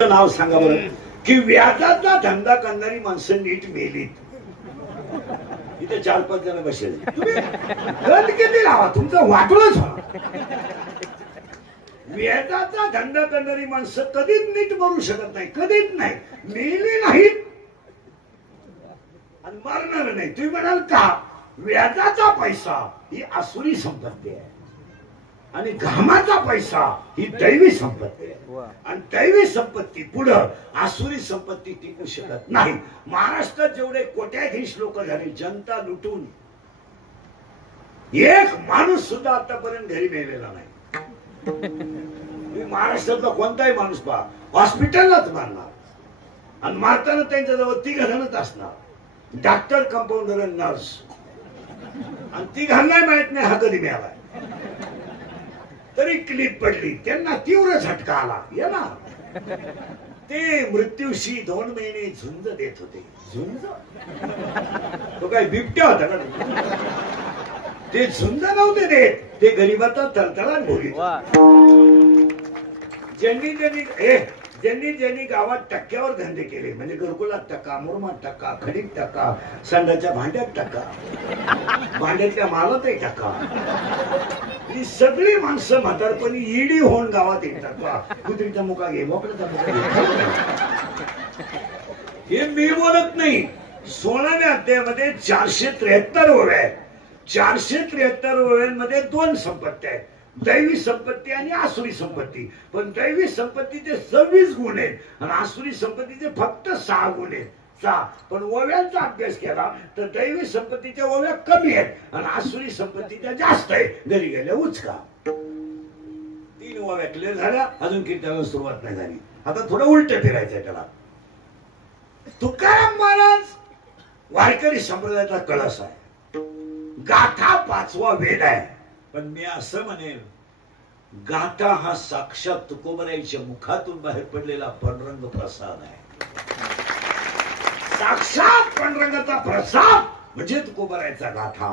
नाव सांगा बरं की व्याजाचा धंदा करणारी माणसं नीट मेलीत. इथे 4-5 जण बसेल. गंध किती लावा तुमचं वाटलंच व्हा. व्याजाचा धंदा करणारी माणसं कधीच नीट मरू शकत नाही, कधीच नाही. मेली नाहीत आणि मरणार नाही. तुम्ही म्हणाल का व्याजाचा पैसा ही आसुरी संपत्ती आहे आणि घामाचा पैसा ही दैवी संपत्ती आहे. आणि दैवी संपत्ती पुढं आसुरी संपत्ती टिकू शकत नाही. महाराष्ट्रात जेवढे कोट्याधीश लोक झाले, जनता लुटून एक माणूस सुद्धा आतापर्यंत घरी मेलेला नाही. महाराष्ट्रातला कोणताही माणूस पहा हॉस्पिटललाच मारणार आणि मारताना त्यांच्याजवळ 3 जणच असणार, डॉक्टर, कंपाऊंडर आणि नर्स. आणि 3 माहित नाही हा कधी मिळाला. तरी क्लिप पडली, त्यांना तीव्र झटका आला. येणार ते मृत्यूशी 2 महिने झुंज देत होते. झुंज तो काय बिबट्या होता का? ते झुंज नव्हते देत, ते गरीबाचा तळतळा बोली. ज्यांनी गावात टक्क्यावर धंदे केले, म्हणजे घरकुलात टक्का, मुरमात टक्का, खडीत टक्का, संडाच्या भांड्यात टक्का, भांड्यातल्या मालातही टक्का, ही सगळी माणसं म्हातारपणी ईडी होऊन गावात येतात. कुत्रीचा मुका घे, बोकड्याचा मुका घे. हे मी बोलत नाही. 16व्या अध्यायामध्ये 473 ओव्या आहेत. 473 ओव्यांमध्ये 2 संपत्ती आहेत, दैवी संपत्ती आणि आसुरी संपत्ती. पण दैवी संपत्तीचे 26 गुण आहेत आणि आसुरी संपत्तीचे फक्त 6 गुण आहेत. 6. पण ओव्यांचा अभ्यास केला तर दैवी संपत्तीच्या ओव्या कमी आहेत आणि आसुरी संपत्तीच्या जास्त आहे. घरी गेल्या उचका. 3 ओव्या क्लिअर झाल्या, अजून कीर्तनाला सुरुवात नाही झाली. आता थोडं उलट फिरायचंय त्याला. तुकाराम महाराज वारकरी संप्रदायाचा कळस आहे. गाथा 5वा वेद आहे. पण मी असं म्हणेन, गाथा हा साक्षात तुकोबराईच्या मुखातून बाहेर पडलेला पांडुरंग प्रसाद आहे. साक्षात पांडुरंगाचा प्रसाद म्हणजे तुकोबराईचा गाथा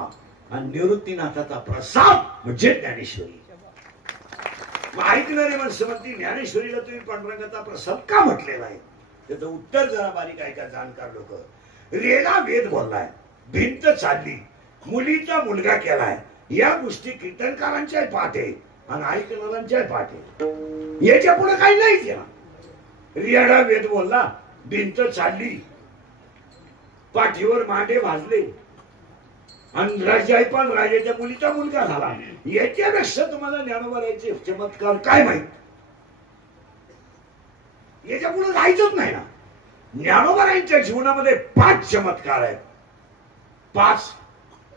आणि निवृत्तीनाथाचा प्रसाद म्हणजे ज्ञानेश्वरी. ऐकणारे माणसं म्हणतील ज्ञानेश्वरीला तुम्ही पांडुरंगाचा प्रसाद का म्हटलेला आहे? त्याचं उत्तर जरा बारीक ऐका जाणकार लोक. रेला वेद बोललाय, भिंत चालली, मुलीचा मुलगा केलाय, या गोष्टी कीर्तनकारांच्या पाठ आहे आणि ऐकणाऱ्यांच्या पाठ आहे. याच्या पुढे काही नाही केला. रेडा वेद बोलला, भिंत चालली, पाठीवर मांडे भाजले आणि राजायपान राजाच्या मुलीचा मुलगा झाला. याच्यापेक्षा तुम्हाला ज्ञानोबारायचे चमत्कार काय माहित? याच्या पुढे जायचंच नाही ना. ज्ञानोबारायांच्या जीवनामध्ये 5 चमत्कार आहेत. 5.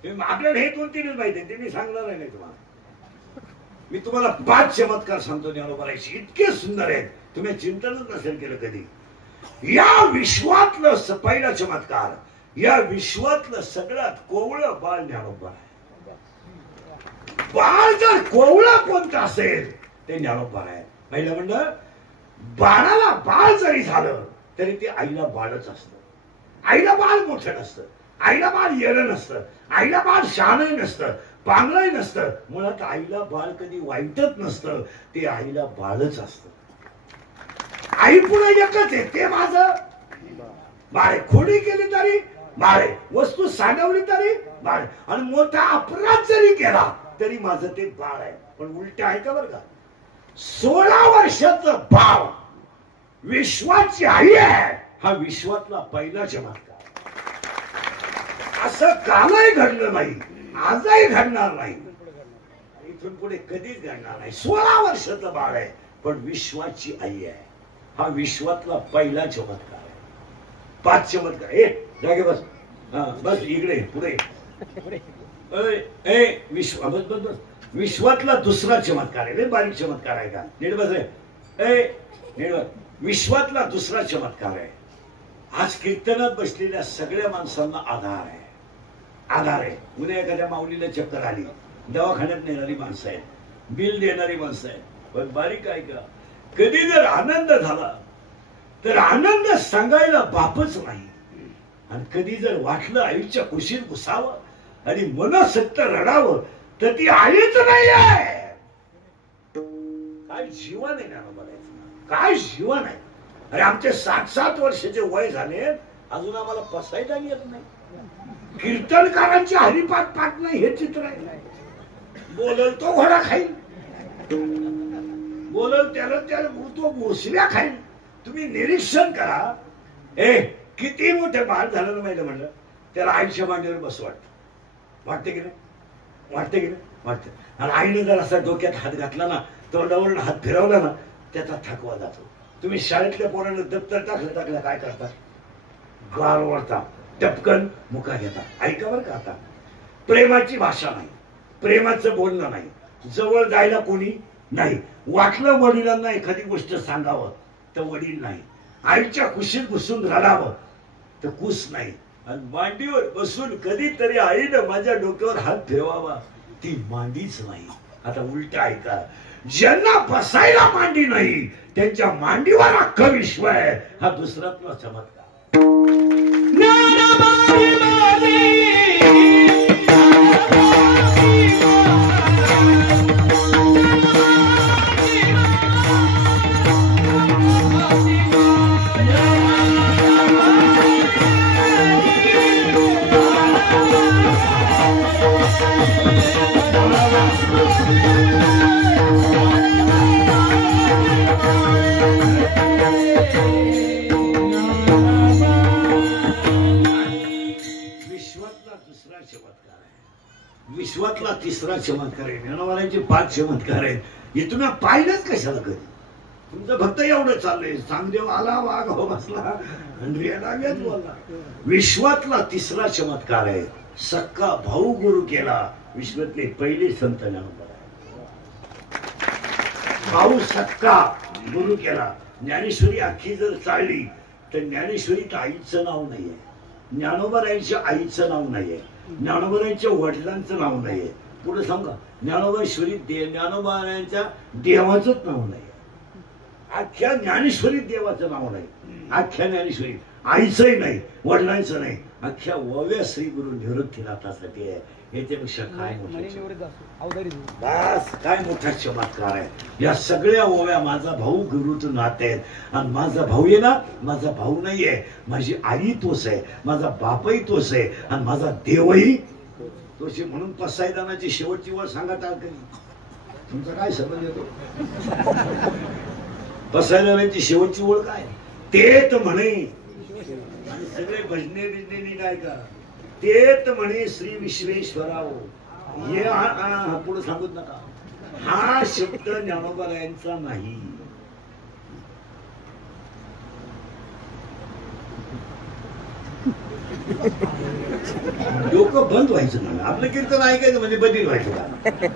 आपल्याला हे 2-3 माहिती आहे, ते मी सांगणार नाही तुम्हाला. मी तुम्हाला 5 चमत्कार सांगतो ज्ञानोबारायचे. इतके सुंदर आहेत, तुम्ही चिंतनच नसेल केलं कधी. या विश्वातलं पहिला चमत्कार, या विश्वातलं सगळ्यात कोवळं बाळ ज्ञानोबा आहे. बाळ जर कोवळं कोणतं असेल ते ज्ञानोबा आहे. पहिलं म्हणलं, बाळाला बाळ जरी झालं तरी ते आईला बाळच असतं. आईला बाळ मोठं नसतं, आईला बाळ येणं नसतं, आईला बाळ शहाणही नसतं, पांगळही नसतं. मुळात आईला बाळ कधी वाईटच नसतं, ते आईला बाळच असतं. आई पुढे एकच आहे, ते माझं बाळ. खोडी केली तरी बाळ, वस्तू सांडवली तरी बाळ, आणि मोठा अपराध जरी केला तरी माझं ते बाळ आहे. पण उलट आहे का बरं का? 16 वर्षाचं बाळ विश्वाची आई आहे. हा विश्वातला पहिला चमत्कार. असं कालही घडलं नाही, आजही घडणार नाही, इथून पुढे कधीच घडणार नाही. 16 वर्षाचं बाळ आहे पण विश्वाची आई आहे. हा विश्वातला पहिला चमत्कार आहे. 5 चमत्कार. जागे बस. बस इकडे पुढे. विश्वातला दुसरा चमत्कार आहे. बारीक चमत्कार आहे का? नीट बस रे. विश्वातला दुसरा चमत्कार आहे. आज कीर्तनात बसलेल्या सगळ्या माणसांना आधार आहे. आधार आहे. उद्या एखाद्या माऊलीला चक्कर आली, दवाखान्यात नेणारी माणसं आहेत, बिल देणारी माणसं आहेत. पण बारीक आहे का? कधी जर आनंद झाला तर आनंद सांगायला बापच नाही. आणि कधी जर वाटलं आईच्या कुशीत घुसावं आणि मनसक्त रडावं तर ती आईच नाही आहे. काय जीवन आहे ना, काय जीवन आहे. अरे आमचे 7-7 वर्षाचे वय झाले, अजून आम्हाला पसायला येत नाही. कीर्तनकारांची हरिपाठ पाठ नाही हे चित्र आहे. बोलल तो घोडा खाईल, बोलल त्याला तो भोसल्या खाईल. तुम्ही निरीक्षण करा. किती मोठे बाळ झालं माहिती म्हणलं, त्याला आईच्या मांडीवर बस वाटते की नाही? वाटते की नाही? वाटते. आणि आईने जर असा डोक्यात हात घातला ना, तोंडावरून हात फिरवला ना, त्याचा थकवा जातो. तुम्ही शाळेतल्या पोरांना दप्तर टाकलं काय करतात? गार ओढता, टपकन मुका घेता. ऐका बरं का, आता प्रेमाची भाषा नाही, प्रेमाचं बोलणं नाही, जवळ जायला कोणी नाही. वाटलं वडिलांना एखादी गोष्ट सांगावं तर वडील नाही. आईच्या कुशीत घुसून रडावं तर कुस नाही. आणि मांडीवर बसून कधीतरी आईनं माझ्या डोक्यावर हात फिरवावा, ती मांडीच नाही. आता उलट ऐका, ज्यांना बसायला मांडी नाही त्यांच्या मांडीवर अख्खं विश्व आहे. हा दुसरा चमत्कार. विश्वातला तिसरा चमत्कार आहे. ज्ञानोबांचे 5 चमत्कार आहेत. हे तुम्ही पाहिलंच कशाला कधी? तुमचं फक्त एवढं चाललंय, सांगदेव आला, वाघ हो बसला, बोलला. विश्वातला तिसरा चमत्कार आहे, सक्का भाऊ गुरु केला. विश्वातले पहिले संत ज्ञानोबा. भाऊ सक्का गुरु केला. ज्ञानेश्वरी अख्खी जर चालली तर ज्ञानेश्वरीत आईचं नाव नाहीये, ज्ञानोबारायांच्या आईचं नाव नाहीये, ज्ञानोबारायांच्या वडिलांचं नाव नाहीये. पुढे सांगा, ज्ञानोबाश्वरी ज्ञानोबारायांच्या देवाचंच नाव नाही. अख्ख्या ज्ञानेश्वरीत देवाचं नाव नाही, अख्ख्या ज्ञानेश्वरीत आईचंही नाही, वडिलांचं नाही. अख्ख्या ओव्या श्री गुरु निवृत्तीनाथासाठी आहे. याच्यापेक्षा काय मोठा, बस काय मोठा चमत्कार आहे. या सगळ्या ओव्या माझा भाऊ गुरुचं नातं आहेत. आणि माझा भाऊ आहे ना, माझा भाऊ नाहीये, माझी आई तोच आहे, माझा बापही तोच आहे, आणि माझा देवही तोच आहे. म्हणून पसायदानाची शेवटची वळ सांगा कधी. तुमचा काय संबंध येतो? पसायदानाची शेवटची ओळ काय? ते तर म्हणे, आणि सगळे भजने बिजने काय का, ते तर म्हणे श्री विश्वेश्वराव. हे पुढे सांगूच नका. हा शब्द ज्ञानोबारायांचा नाही. डोकं बंद व्हायचं नाही, आपलं कीर्तन ऐकायचं म्हणजे बदल व्हायचं का?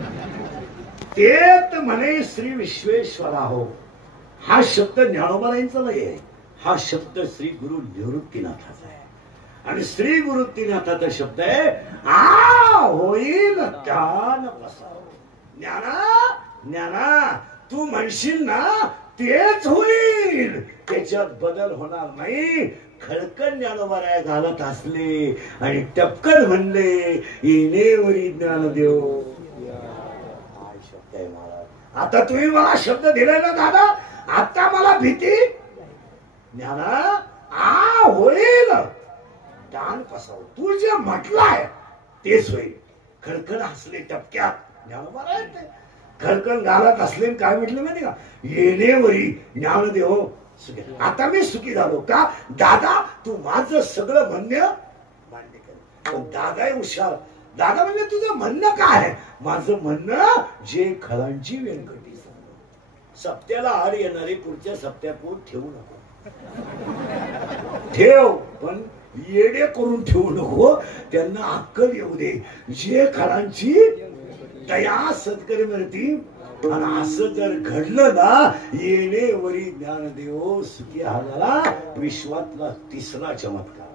ते तर म्हणे श्री विश्वेश्वराव. हा शब्द ज्ञानोबारायांचा नाही आहे, हा शब्द श्री गुरु निवृत्तीनाथाचा आहे. आणि श्री निवृत्तीनाथाचा शब्द आहे आ होईल ज्ञान बसाव. ज्ञाना ज्ञाना तू म्हणशील ना तेच होईल, त्याच्यात बदल होणार नाही. खडकन ज्ञानोबाराया घालत असले आणि टपकन म्हणले येणेवरी ज्ञानदेव. काय शब्द आहे महाराज. आता तुम्ही मला शब्द दिलाय ना दादा, आता मला भीती. ज्ञाना आ होईल दान पसाव. तू जे म्हटलंय तेच होईल. खडखड हसले टपक्यात ज्ञानोबाराय. खडखड घालत असले काय म्हटलं माहिती का? येणेवरी ज्ञानदेव. आता मी सुखी झालो का दादा, तू माझं सगळं म्हणणं मान्य कर. दादा हुशार. दादा म्हणजे तुझं म्हणणं काय आहे? माझं म्हणणं जे खळांची व्यंकटी सप्त्याला आड येणारे पुढच्या सप्त्यापोट ठेवू नको. ठेव पण येडे करून ठेवू नको. त्यांना अक्कल येऊ दे. जे खळांची दया सत्कर्म मिळती. आणि असं जर घडलं ना, येणेवरी ज्ञानदेव सुखी झाला. विश्वातला तिसरा चमत्कार,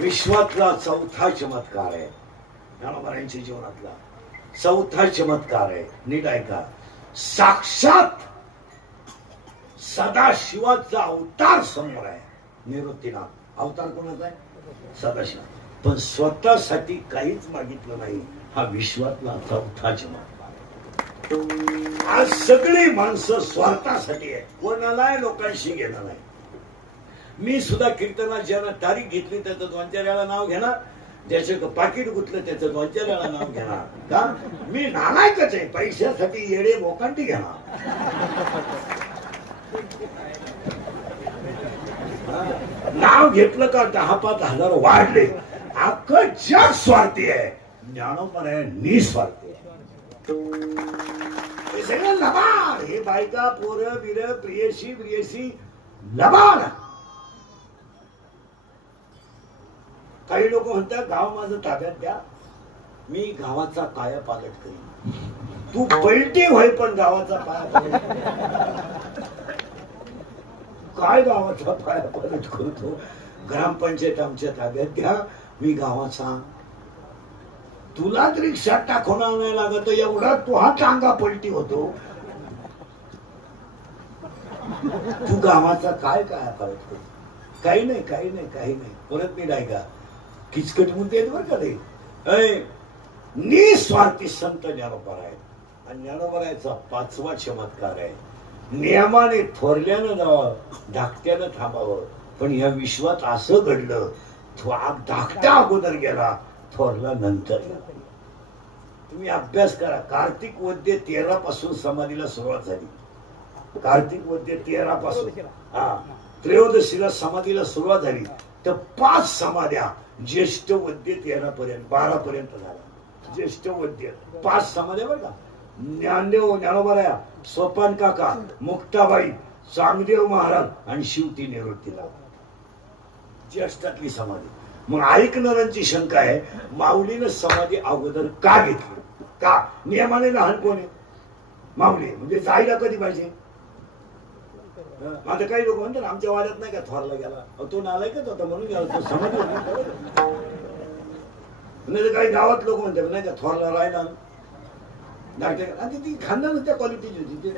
विश्वातला चौथा चमत्कार आहे. ज्ञानोबारायांच्या जीवनातला चौथा चमत्कार आहे. नीट ऐका. साक्षात सदाशिवाचा अवतार समोर आहे. निवृत्तीनाथ अवतार कोणाचा आहे? सदाशिव. पण स्वतःसाठी काहीच मागितलं नाही. हा विश्वातला चौथा चमत्कार. आज सगळी माणसं स्वार्थासाठी आहे, कोणालाही लोकांशी घेणं नाही. मी सुद्धा कीर्तनात ज्यांना तारीख घेतली त्याचं 2-4 वेळा नाव घेणार, ज्याचं पाकिट गुतलं त्याचं 2-4 वेळा नाव घेणार. का मी नालायकच आहे, पैशासाठी येडे मोकांटी घेणार. नाव घेतलं का 10-5 हजार वाढले. अख्खं जग स्वार्थी आहे, ज्ञानोबा आहे निस्वार्थी आहे. हे सगळं लबाड, हे बायका पोरं बिर प्रियशी लबाड. काही लोक म्हणतात गाव माझं ताब्यात द्या, मी गावाचा कायापालट करीन. तू पलटी होय पण गावाचा पायापालट काय गावाचा पायापालट करतो. ग्रामपंचायत आमच्या ताब्यात घ्या, मी गावाचा. तुला रिक्षात टाकून नाही लागत एवढा तू हा टांगा पलटी होतो. तू गावाचा काय पालट करतो. काही नाही. परत मी नाही का किचकट मुद्दे आहेत बरं का ते. निस्वार्थी संत ज्ञानोबा आहे. आणि ज्ञानोबारायचा 5वा चमत्कार आहे, नियमाने थोरल्यानं जावं, धाकट्यानं थांबावं. पण या विश्वात असं घडलं, धाकटा अगोदर गेला, थोरला नंतर. तुम्ही अभ्यास करा. कार्तिक वद्य 13 पासून समाधीला सुरुवात झाली. कार्तिक वद्य 13 पासून त्रयोदशीला समाधीला सुरुवात झाली तर 5 समाध्या ज्येष्ठ वद्य 13 पर्यंत 12 पर्यंत झाला. ज्येष्ठ वद्य 5 समाध्या बरं का. ज्ञानदेव ज्ञानोबा, सोपान काका, मुक्ताबाई, चांगदेव महाराज आणि शिवती निवृत्तीला ज्येष्ठातली समाधी. मग ऐकणाऱ्यांची शंका आहे, माऊलीनं समाधी अगोदर का घेतली. का नियमाने लहान कोण आहे माऊली, म्हणजे जायला कधी पाहिजे. आता काही लोक म्हणतात आमच्या वाड्यात नाही का थोरला गेला, तो नालायकच होता म्हणून गेला, तो समाधी नाही. काही गावात लोक म्हणतात नाही का थोरला राहिला, ती खानदान त्या क्वालिटीची होती.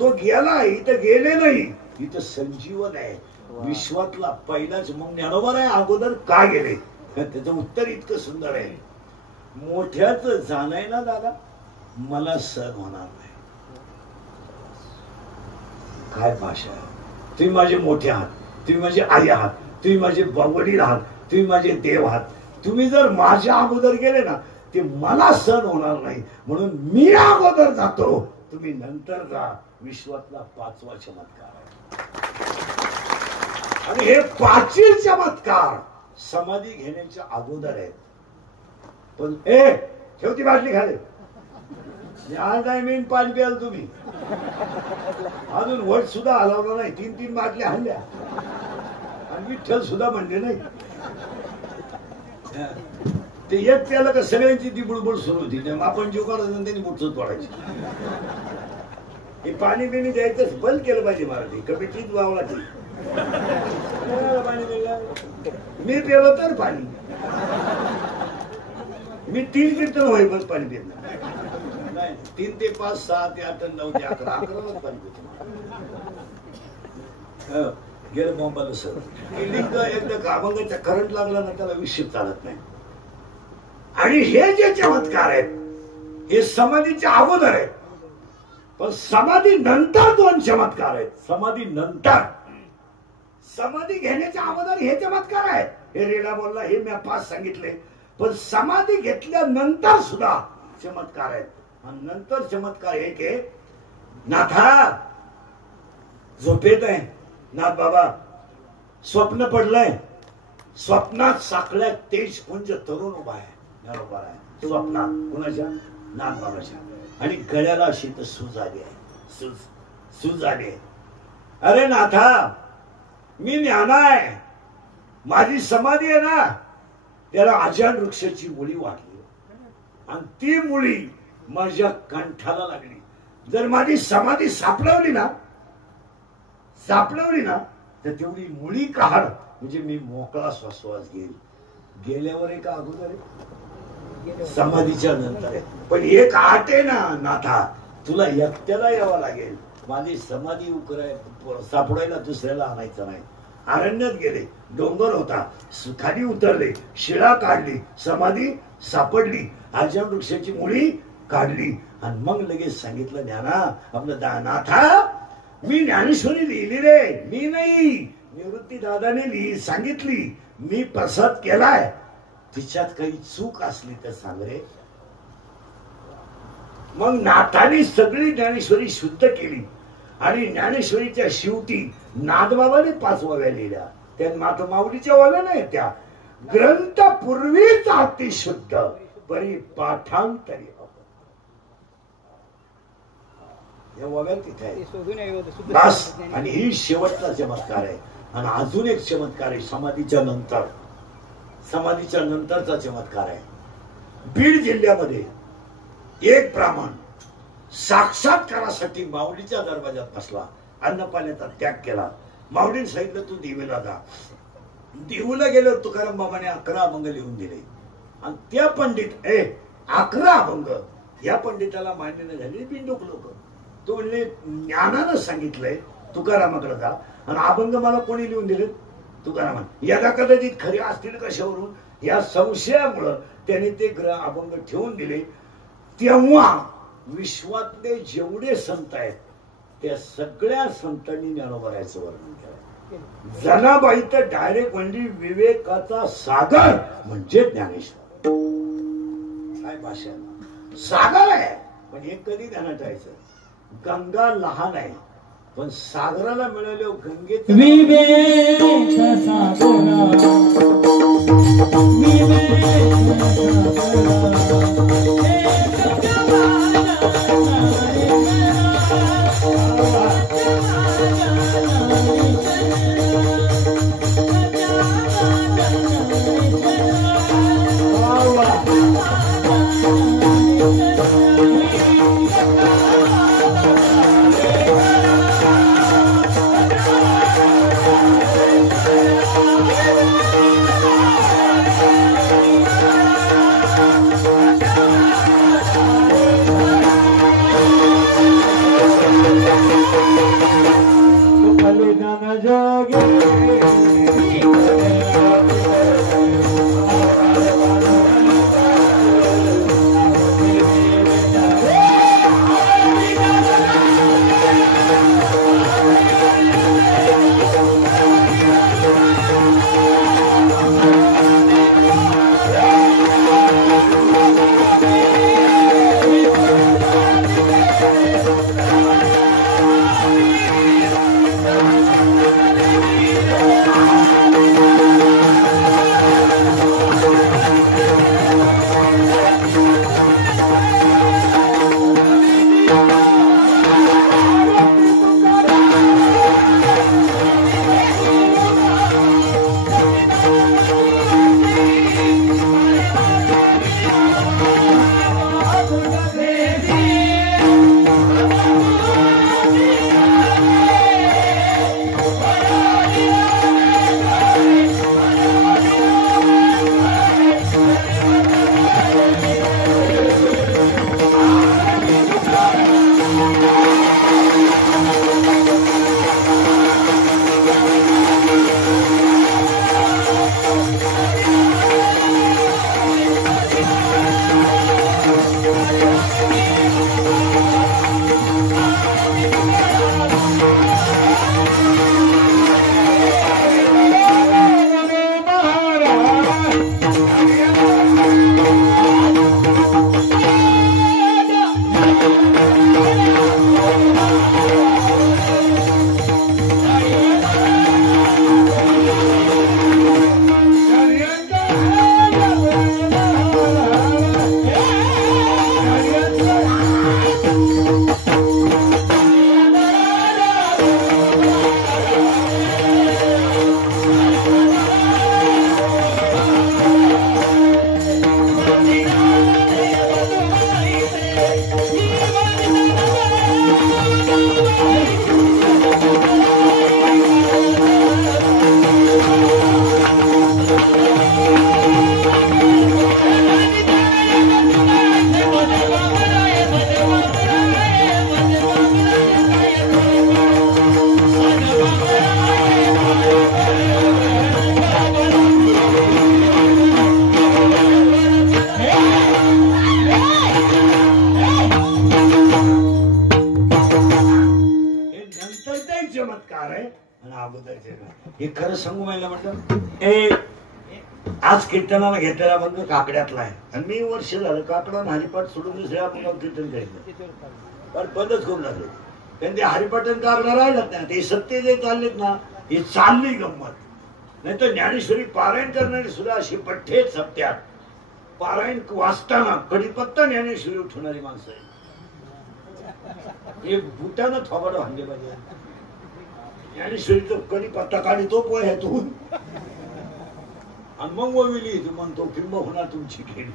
तो गेला, इथं गेले नाही, इथं संजीवन आहे, विश्वातला पहिलाच. मग ज्ञानोबा आहे अगोदर का गेले, त्याचं उत्तर इतकं सुंदर आहे. मोठ्याच जाणाय ना दादा, मला सहन होणार नाही. काय भाषा आहे. तुम्ही माझे मोठे आहात, तुम्ही माझे आई आहात, तुम्ही माझे वडील आहात, तुम्ही माझे देव आहात. तुम्ही जर माझ्या अगोदर गेले ना, ते मला सहन होणार नाही. म्हणून मी अगोदर जातो, तुम्ही नंतर जा. विश्वातला 5वा चमत्कार आहे. आणि हे 5 चमत्कार समाधी घेण्याच्या अगोदर आहेत. पण ठेवती बाटली खाली, आज नाही मेन पाणी प्याल तुम्ही. अजून वट सुद्धा हलवला नाही, 3 बाटल्या हल्ल्या आणि विठ्ठल सुद्धा म्हणले नाही. ते एक प्याला का सगळ्यांची ती बुडबुड सुरू होती. आपण जीव काढायचं त्यांनी बुटच तोडायची. हे पाणी बिणी द्यायचं बंद केलं पाहिजे. मराठी कमिटीत वावला ती मी पेलो तर पाणी, मी 3 कीर्तन होई बस पाणी पित नाही. 3 ते 5, 6 ते 8, 9 ते 11 पाणी पितो. गेलं बॉम्बाला सर लिंग एकदा अभंगाचा करंट लागला ना, त्याला विषय चालत नाही. आणि हे जे चमत्कार आहेत हे समाधीच्या अगोदर आहेत. पण समाधी नंतर 2 चमत्कार आहेत. समाधी नंतर, समाधी घेण्याच्या अगोदर हे चमत्कार आहेत. हे रेडा बोलला, हे मी 5 सांगितले. पण समाधी घेतल्यानंतर सुद्धा चमत्कार आहेत. आणि नंतर चमत्कार एक आहे, नाथा झोपेत आहे, नाथ बाबा स्वप्न पडलंय, स्वप्नात साखळ्यात तेजपुंज तरुण उभा आहे. स्वप्नात कुणाच्या, नाथ बाबाच्या. आणि गळ्याला अशी तर सूज आली आहे, सूज आली आहे. अरे नाथा, मी ज्ञाना आहे, माझी समाधी आहे ना, त्याला आजान वृक्षाची मुळी वाढली आणि ती मुळी माझ्या कंठाला लागली. जर माझी समाधी सापडवली ना तर तेवढी मुळी काढ, म्हणजे मी मोकळा श्वासवास घेईल. गेल्यावर एक अगोदर, समाधीच्या नंतर आहे. पण एक आट आहे ना नाथा, तुला एकट्याला यावं लागेल. माझी समाधी सापडायला दुसऱ्याला आणायचं नाही. अरण्यात गेले, डोंगर होता, खाली उतरले, शिळा काढली, समाधी सापडली, आज्या वृक्षाची मुळी काढली आणि मग लगेच सांगितलं ज्ञाना आपलं नाथा मी ज्ञानेश्वरी लिहिली रे, मी नाही, निवृत्ती दादाने सांगितली, मी प्रसाद केलाय, तिच्यात काही चूक असली तर सांग रे. मग नाथाने सगळी ज्ञानेश्वरी शुद्ध केली आणि ज्ञानेश्वरीच्या शेवटी नाथबाबाने 5 ओव्या लिहिल्या. त्या माता माऊलीच्या ओव्या नाही, त्या ग्रंथ पूर्वीच अति शुद्ध परी पाठांतरी या ओव्या तिथे आहे बस. आणि ही शेवटचा चमत्कार आहे. आणि अजून एक चमत्कार आहे समाधीच्या नंतरचा चमत्कार आहे. बीड जिल्ह्यामध्ये एक ब्राह्मण साक्षात्कारासाठी माऊलीच्या दरवाजात बसला, अन्न पाण्याचा त्याग केला. माऊलीने सांगितलं तू देवीला जा. देऊला गेलो, तुकाराम बाबाने 11 अभंग लिहून दिले. आणि त्या पंडित 11 अभंग या पंडिताला मान्य नाही झाले, बिंडूक लोक. तो म्हणले ज्ञानानं सांगितलंय तुकारामाकडे जा, आणि अभंग मला कोणी लिहून दिले? तुकारामान. याला कदाचित खरे असतील कशावरून, या संशयामुळं त्याने ते अभंग ठेवून दिले. तेव्हा विश्वातले जेवढे संत आहेत त्या सगळ्या संतांनी ज्ञानोबारायचं वर्णन केलं. जनाबाई तर डायरेक्ट म्हणजे विवेकाचा सागर म्हणजे ज्ञानेश्वर. काय भाषा सागर आहे. पण हे कधी ध्यानात ठेवायचं, गंगा लहान आहे पण सागराला मिळाले गंगेत चमत्कार आहे आणि अगोदरचे नाही. हे खरं सांगू मला म्हटलं आज कीर्तनाला घेतलेला बंद काकड्यातला आहे आणि मी वर्ष झालं काकडा आणि हरिपाठ सोडून दुसऱ्या अभंगावर कीर्तन करायचं कारण बंदच करून लागले. कारण ते हरिपाठन काकडा राहिलाच नाही. ते सत्य जे चाललेत ना ही चालली गंमत. नाही तर ज्ञानेश्वरी पारायण करणारी सुद्धा अशी पठ्ठे सत्यात पारायण वाचताना कडीपत्ता ज्ञानेश्वरी उठवणारी माणसं आहे. हे बुटानं थोबाड भांडले पाहिजे. ज्ञानेश्वरीचं कडीपत्ता काढी तो पोह्यातून आणि मग वविली म्हणतो किंब होणार तुमची खेळी.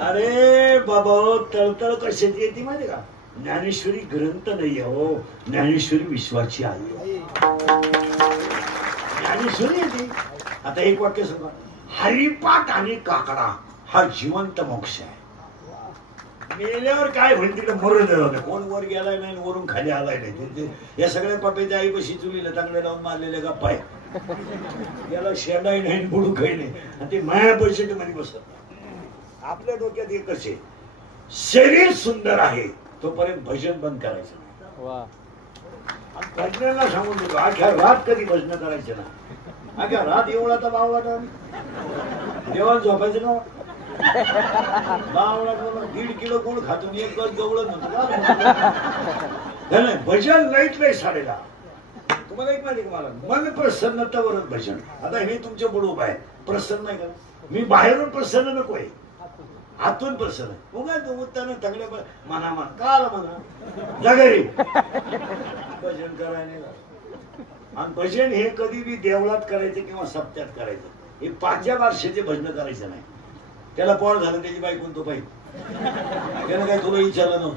अरे बाबा तळतळ कशाची येते माहिती का? ज्ञानेश्वरी ग्रंथ नाही हो, ज्ञानेश्वरी विश्वाची आहे. ज्ञानेश्वरी येते. आता एक वाक्य सांगा, हरिपाठ आणि काकडा हा जिवंत मोक्ष आहे. मेल्यावर काय होईल तिकडे मरून दिलं. कोण वर गेलाय नाही वरून खाली आलाय नाही. या सगळ्या पाप्याच्या आईपाशी चुलीला चांगले लावून मारलेले गप्पा आहे. याला शेंडाई नाही बुडू काही नाही आणि ते माया पैसे मध्ये बसत. आपल्या डोक्यात एकच आहे, शरीर सुंदर आहे तोपर्यंत भजन बंद करायचं नाही. भजनाला सांगून देतो अख्या रात कधी भजन करायचं ना. अख्या रात एवढा तर बावळा देवाला झोपायचं ना. बावळा 1.5 किलो गुळ खातून एक गज गवळण म्हणतो. भजन लईत लई साडेला. तुम्हाला एक माहिती का मला मन प्रसन्नतावरच भजन. आता हे तुमच्या बडोबा आहे प्रसन्न आहे का? मी बाहेरून प्रसन्न नकोय, आतून प्रसन्न आहे. उगा तू उत्ताना चांगल्या मना मान काल म्हणा जगरी भजन करायला. आणि भजन हे कधी बी देवळात करायचं किंवा सप्त्यात करायचं. हे 5 वर्षाचे भजन करायचं नाही. त्याला पोळ झालं त्याची बायकून तो पाहिजे त्यानं काय तुला विचारलं नव्हतं.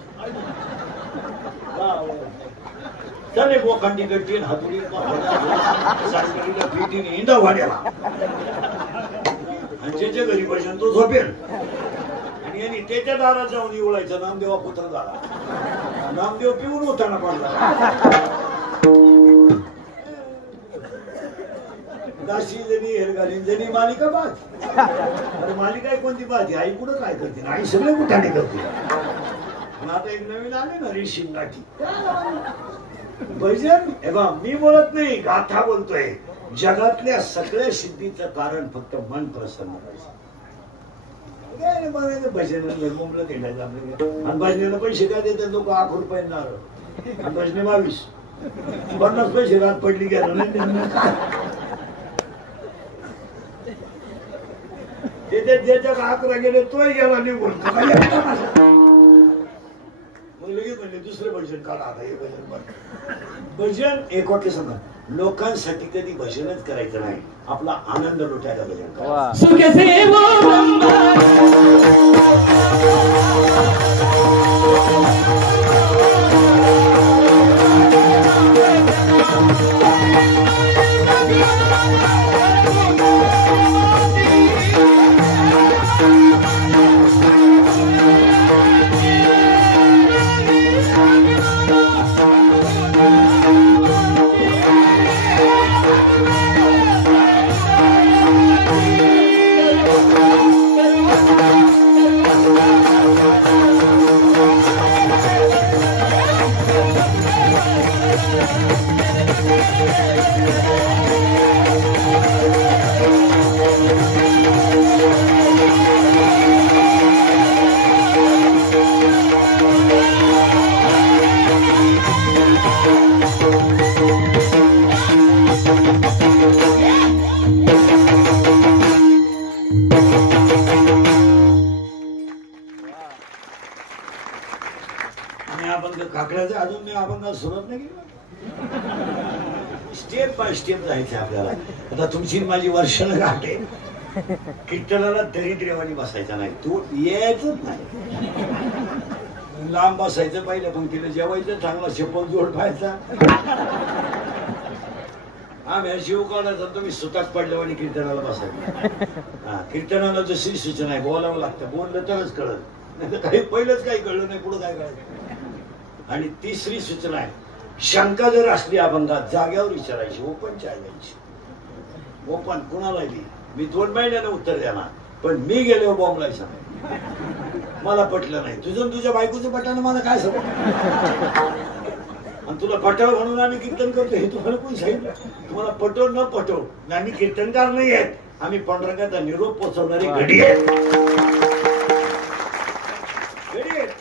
चल एक वखांडी कट्टी हातुडी सायकलीला पिटीने हिंदा वाड्याला आणि ज्याच्या घरी भजन तो झोपेल. आणि यांनी त्याच्या दारात जाऊन इवळायचं. नामदेवा पुत्र झाला. नामदेव पिऊन होताना पडला. दाशी जणी हेरगालीन जणी मालिका बाज. अरे मालिका आहे कोणती बाजी? आई कुठं काय करते? आई सगळे कुठाने करते. आता एक नवीन आले ना रेशीम गाठी भजन. हे बा मी बोलत नाही, गाथा बोलतोय. जगातल्या सगळ्या सिद्धीचं कारण फक्त मन प्रसन्न करायचं. भजन मुंबईला खेळायचं आपल्याला. आणि भजनेला पैसे काय देतात लोक? 8 रुपये नारळ आणि भजने 22. 50 पैसे रात पडली गेलं नाही. ज्याच्या 11 गेले तोही गेला निघून. मग लगेच म्हणले दुसरे भजन काढा. आता हे भजन बंद. भजन एक वाक्य सांगा, लोकांसाठी कधी भजनच करायचं नाही. आपला आनंद लुटायला भजन करा. काकड्याचं अजून मी अभंगाला सुरुवात नाही केली. स्टेप बाय स्टेप जायचं आपल्याला. आता तुमची माझी वर्षाला गाठ आहे. कीर्तनाला दरिद्र्यवाणी बसायचा नाही. तू यायचंच नाही. लांब बसायचं पहिल्या पंक्तीला. जेवायचं चांगला चप्पल जोड पाहायचा. आम्ही शिव काढायचा तुम्ही सुताक पडल्यावानी कीर्तनाला बसायचं. हा कीर्तनाला जशी सूचना आहे बोलावं लागतं. बोललं तरच कळलं, नाही तर काही पहिलंच काही कळलं नाही पुढं काय कळायचं. आणि तिसरी सूचना आहे, शंका जर असली अभंगात जाग्यावर विचारायची. ओपन चालायची. ओपन कुणाला मी 2 महिन्यानं उत्तर देणार, पण मी गेलो बॉम्बला सांगायचं. मला पटलं नाही. तुझं आणि तुझ्या बायकोचं पटानं मला काय समज. आणि तुला पटव म्हणून आम्ही कीर्तन करतो हे तुम्हाला कोणी सांगितलं? तुम्हाला पटव न पटव, आम्ही कीर्तनकार नाही आहेत, आम्ही पांडुरंगाचा निरोप पोचवणारी घडी आहेत.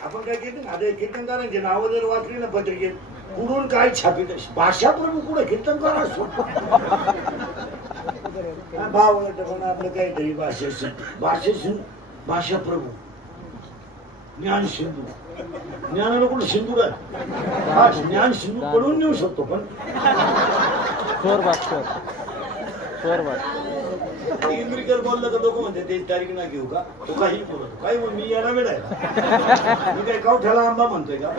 आपण काय कीर्तन आता कीर्तनकारांची नावं जर वाचली ना पत्रिकेत, कुठून काय छापित भाषा प्रभू कुठे कीर्तनकार असतो. भाव पण आपलं काहीतरी भाषा प्रभू ज्ञान सिंधू. ज्ञानाला कुठं सिंधू आहे? ज्ञान सिंधू पडून नेऊ शकतो पण इंग्रिकर बोललं का लोक म्हणते ते तारीख ना घेऊ का? तो काही बोलतो काही मी याला वेळ आहे. मी काही कावठ्याला आंबा म्हणतोय का?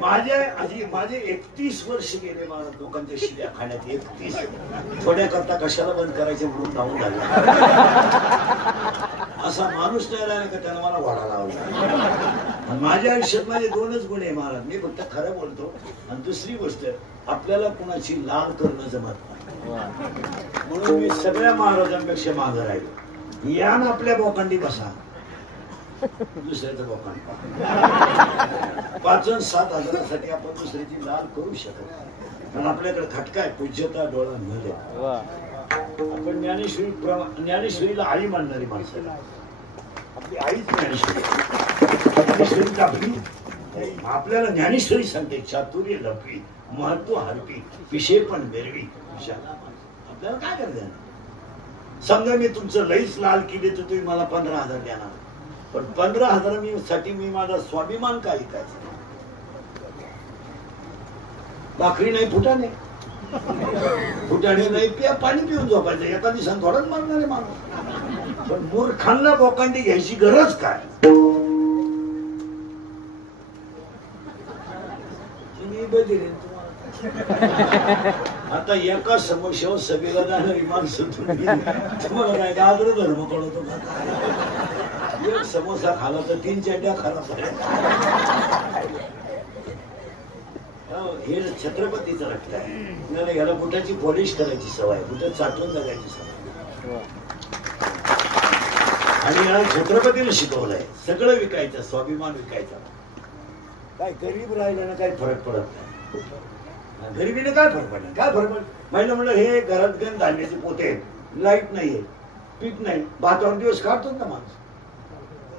माझे 31 वर्ष गेले मला लोकांच्या शिड्या खाण्यात. 31 थोड्या करता कशाला बंद करायचे म्हणून धावून झाले. असा माणूस नाही राहिला का त्यानं मला वाढा लावला. माझ्या आयुष्यात माझे 2च गुण आहे महाराज. मी फक्त खरं बोलतो आणि दुसरी गोष्ट आपल्याला कुणाची लाल करणं जमत नाही. म्हणून मी सगळ्या महाराजांपेक्षा मागं राहिलो. या ना आपल्या बोकांडी बसा, दुसऱ्याचं बोकांड 5-7 हजारासाठी आपण दुसऱ्याची लाल करू शकत नाही. कारण आपल्याकडे खटका आहे, पूज्यता डोळा न द्या. आपण ज्ञानेश्वरीला आई मानणारी माणसं, आपली आईच ज्ञानेश्वरी आपल्याला ज्ञानेश्वरी सांगते चातुर्य लपवी, महत्व हरपी, विषयपण बेरवी. आपल्याला काय करायचं? समजा मी तुमचं लईच लाल केले तर तुम्ही मला 15,000 देणार, पण 15,000 साठी मी माझा स्वाभिमान काय ऐकायचा? भाकरी नाही, फुटाणे नाही, पाणी पिऊन झोपायचं. एका दिवसात थोडंच मारणार आहे माणूस. पण मूर्खांना बोकांडी घ्यायची गरज काय? आता एका समस्येवर सभेला जाणारी माणसं तुम्हाला काय गाजर धर्म कळतो का? एक समोसा खाला तर 3 चड्ड्या खाला. हे छत्रपतीचं रक्त आहे. याला बुटाची पॉलिश करायची सवय, बुट चाटून जगायची सवय. आणि या छत्रपतीला शिकवलंय सगळं विकायचं, स्वाभिमान विकायचा. काय गरीब राहिलं ना काही फरक पडत नाही. गरिबीने काय फरक पडला? काय फरक पडला? महिला म्हणलं हे घरात गण धान्याचे पोते, लाईट नाहीये, पीठ नाही, भातावर दिवस काढतो ना माणूस.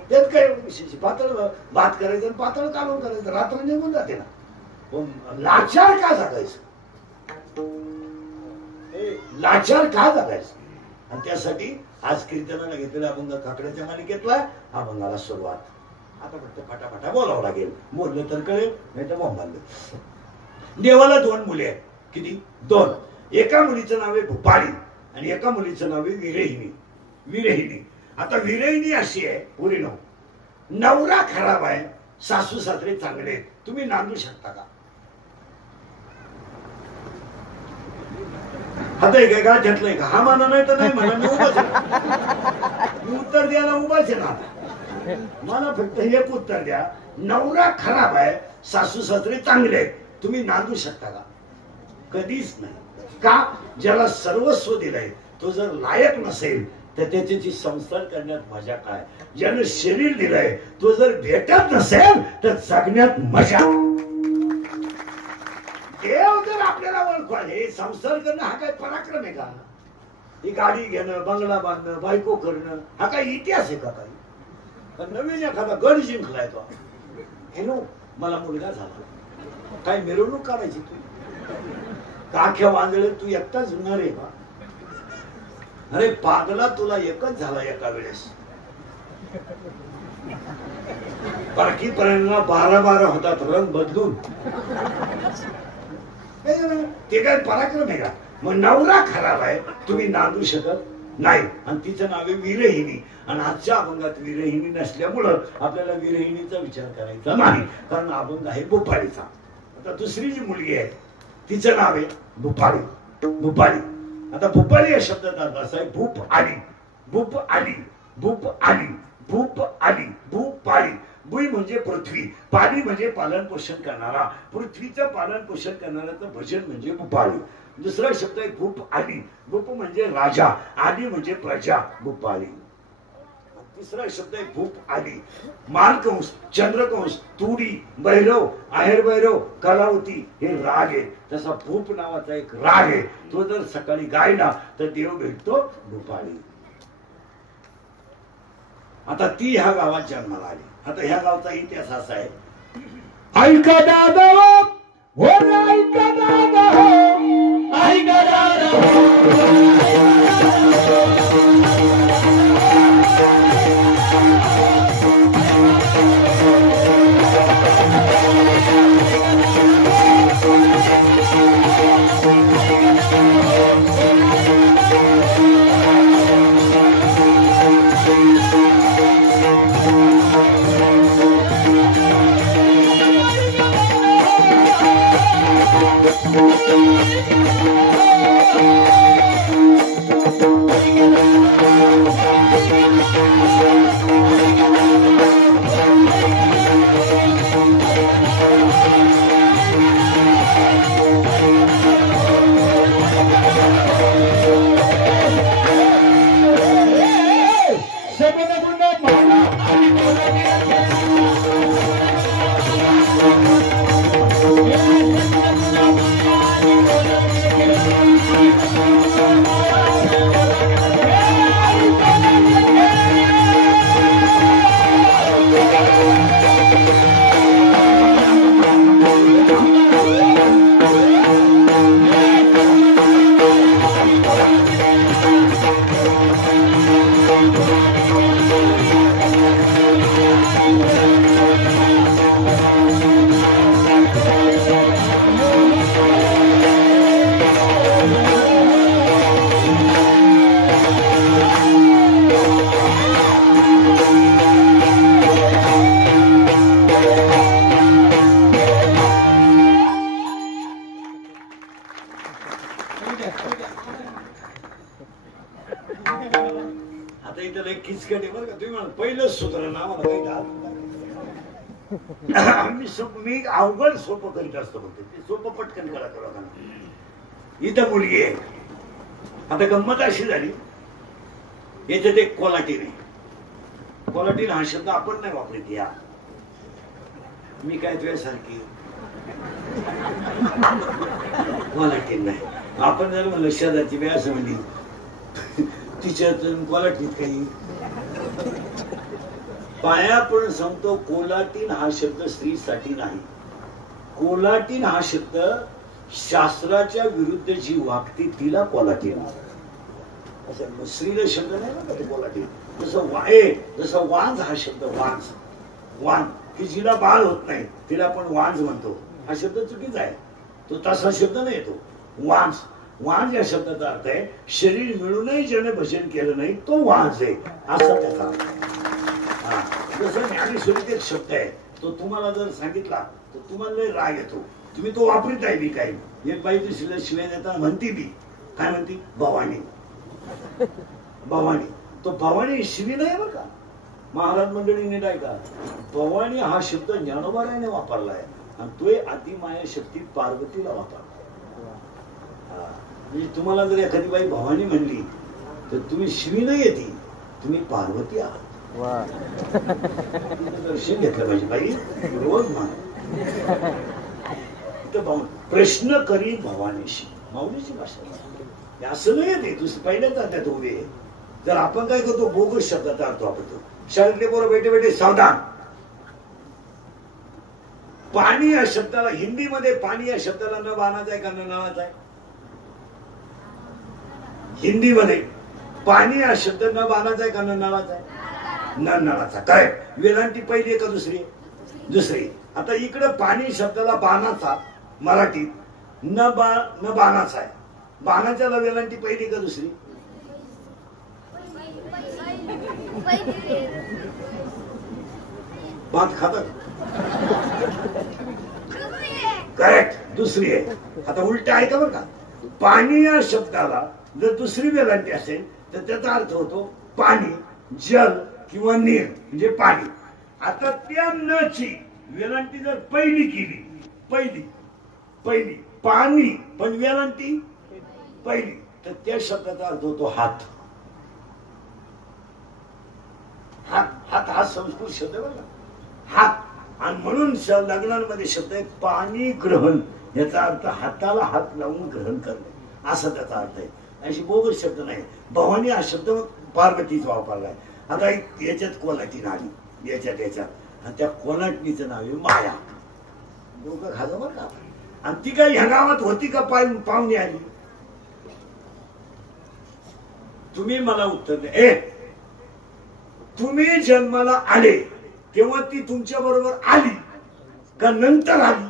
त्यात काय विशेष? पातळ भात करायचं आणि पातळ कालवून करायचं, रात्र निघून जाते ना. लाचार का जगायचं? लाचार का जगायचं? आणि त्यासाठी आज कीर्तनाला घेतलेल्या अभंग काकड्याच्या मालिकेतला अभंगाला सुरुवात. आता फक्त फटाफटा बोलावं लागेल, बोललं तर कळेल, नाही तर बोंबाललं. देवाला 2 मुले आहेत. किती? 2. एका मुलीचं नाव आहे भूपाळी आणि एका मुलीचं नाव आहे विरहिणी. आता विरहिणी अशी आहे, पुरी नवरा खराब आहे, सासू सासरे चांगले, तुम्ही नांदू शकता का? आता एक का घेतलंय का? हा म्हणा नाही तर नाही म्हणा, मी उभाच आहे. मी उत्तर द्यायला उभाच आहे ना. मला फक्त एक उत्तर द्या, नवरा खराब आहे, सासू सासरे चांगले, तुम्ही नांदू शकता का? कधीच नाही. का? ज्याला सर्वस्व दिलंय तो जर लायक नसेल तर त्याची संस्कार करण्यात मजा काय? ज्यानं शरीर दिलंय तो जर भेटत नसेल तर जगण्यात मजा. देव जर आपल्याला ओळखवाल, हे संसार करणं हा काय पराक्रम आहे का? ही गाडी घेणं, बंगला बांधणं, बायको करणं हा काय इतिहास आहे का? काही नवीन एखादा गड जिंकलाय तो. हॅलो, मला मुलगा झाला, काय मिरवणूक काढायची? तू काख्या वांजळे तू एकटाच होणार आहे का? अरे पागला, तुला एकच झाला एका वेळेस. बाकी पर्यंत 12 होतात रंग बदलून. ते काय पराक्रम आहे का? मग नवरा खराब आहे, तुम्ही नांदू शकत नाही. आणि तिचं नाव आहे विरहिणी. आणि आजच्या अभंगात विरहिणी नसल्यामुळं आपल्याला विरहिणीचा विचार करायचा नाही, कारण अभंग आहे भूपाळीचा. आता दुसरी जी मुलगी आहे तिचं नाव आहे भूपाळी. आता भूपाळी या शब्दाचा अर्थ असा आहे भूप आली. भूपाळी. भुई म्हणजे पृथ्वी, पाणी म्हणजे पालन पोषण करणारा, पृथ्वीचं पालन पोषण करणाऱ्याचं भजन म्हणजे भूपाळी. दुसरा शब्द आहे भूप आली. भूप म्हणजे राजा, आली म्हणजे प्रजा, भूपाळी. तिसरा शब्द आहे भूप आली. मालकंस, चंद्रकंस, तुडी, भैरव, आहेर भैरव, कलावती हे राग आहे. तसा भूप नावाचा एक राग आहे. तो जर सकाळी गायला तर देव भेटतो भूपाळी. आता ती ह्या गावात जन्माला आली. आता ह्या गावचा इतिहास असा आहे. ऐका दादा हो, ऐका दादा हो, ऐका दादा मी अवघड सोपं करीत असतो. ते सोपं पटकन करा करा. इथं मुलगी आहे. आता गंमत अशी झाली, याच्यात एक कोलाटीन आहे. कोलाटीन हा शब्द आपण नाही वापरत. या मी काय तुझ्यासारखी कोलाटीन नाही. आपण जर म्हणलं शेजारची वेळ असं म्हणली तिच्यात कोलाटीत काही पाया पण सांगतो. कोलाटीन हा शब्द स्त्रीसाठी नाही. कोलाटीन हा शब्द शास्त्राच्या विरुद्ध जी वागते तिला कोलाटीन. असं स्त्रीला शब्द नाही ना ते कोलाटीन. जसं वांज हा शब्द वांज की जिला बाळ होत नाही तिला आपण वांज म्हणतो. हा शब्द चुकीचा आहे. तो तसा शब्द नाही येतो. वांज या शब्दाचा अर्थ आहे शरीर मिळूनही ज्याने भजन केलं नाही तो वांज आहे असा त्याचा अर्थ. जसं ज्ञानेश्वरीत एक शब्द आहे तो तुम्हाला जर सांगितला तर तुम्हाला राग येतो. तुम्ही तो वापरीत आहे. मी काय एक बाई दुसरीला शिवाय देताना म्हणती बी काय म्हणती भवानी. भवानी तो भवानी शिवी नाही बरं का. महाराज मंडळीने काय का भवानी हा शब्द ज्ञानोबाराने वापरला आहे आणि तो अतिमाया शक्ती पार्वतीला वापरला. म्हणजे तुम्हाला जर एखादी बाई भवानी म्हणली तर तुम्ही शिवी नाही येते, तुम्ही पार्वती आहात. दर्शन घेतलं पाहिजे बाई रोज प्रश्न करी भवानीशी. माऊलीची भाषा असं नाही येते. दुसरं पहिल्याच त्यात उभे आहे. जर आपण काय करतो बोगस शब्दाचा अर्थ वापरतो. शाळेतले पोरं बैठे बैठे सावधान. पाणी या शब्दाला हिंदीमध्ये पाणी या शब्दाला न बाणाचा आहे का न नावाचा आहे. हिंदीमध्ये पाणी हा शब्द न बाणाचा आहे का न नावाचा आहे. न नावाचा. काय वेलांटी पहिली आहे का दुसरी. दुसरी. आता इकडे पाणी शब्दाला बाणाचा मराठीत न बाणाचा आहे. बाणाच्या वेलांटी पहिली का दुसरी. भात खातात. करेक्ट दुसरी आहे. आता उलट आहे का बरं का. पाणी या शब्दाला जर दुसरी वेलांटी असेल तर त्याचा अर्थ होतो पाणी, जल किंवा नीर म्हणजे पाणी. आता त्या नची वेलांटी जर पहिली केली पहिली पाणी पण वेलांटी पहिली तर त्या शब्दाचा अर्थ होतो हात. हात हात हा संस्कृत शब्द आहे बघा, हात. आणि म्हणून लग्नांमध्ये शब्द आहे पाणी ग्रहण, याचा अर्थ हाताला हात लावून ग्रहण करणे असा त्याचा अर्थ आहे. अशी बोगस शब्द नाही. भवानी हा शब्द पार्वतीचा वापरलाय. आता याच्यात कोलाटी नाली, याच्यात आणि त्या कोलाटणीचं नाव आहे माया. डोकं खालं बरं का. आणि ती काय ह्या गावात होती का पाहुणे आली? तुम्ही मला उत्तर द्या. तुम्ही जन्माला आले तेव्हा ती तुमच्या बरोबर आली का नंतर आली?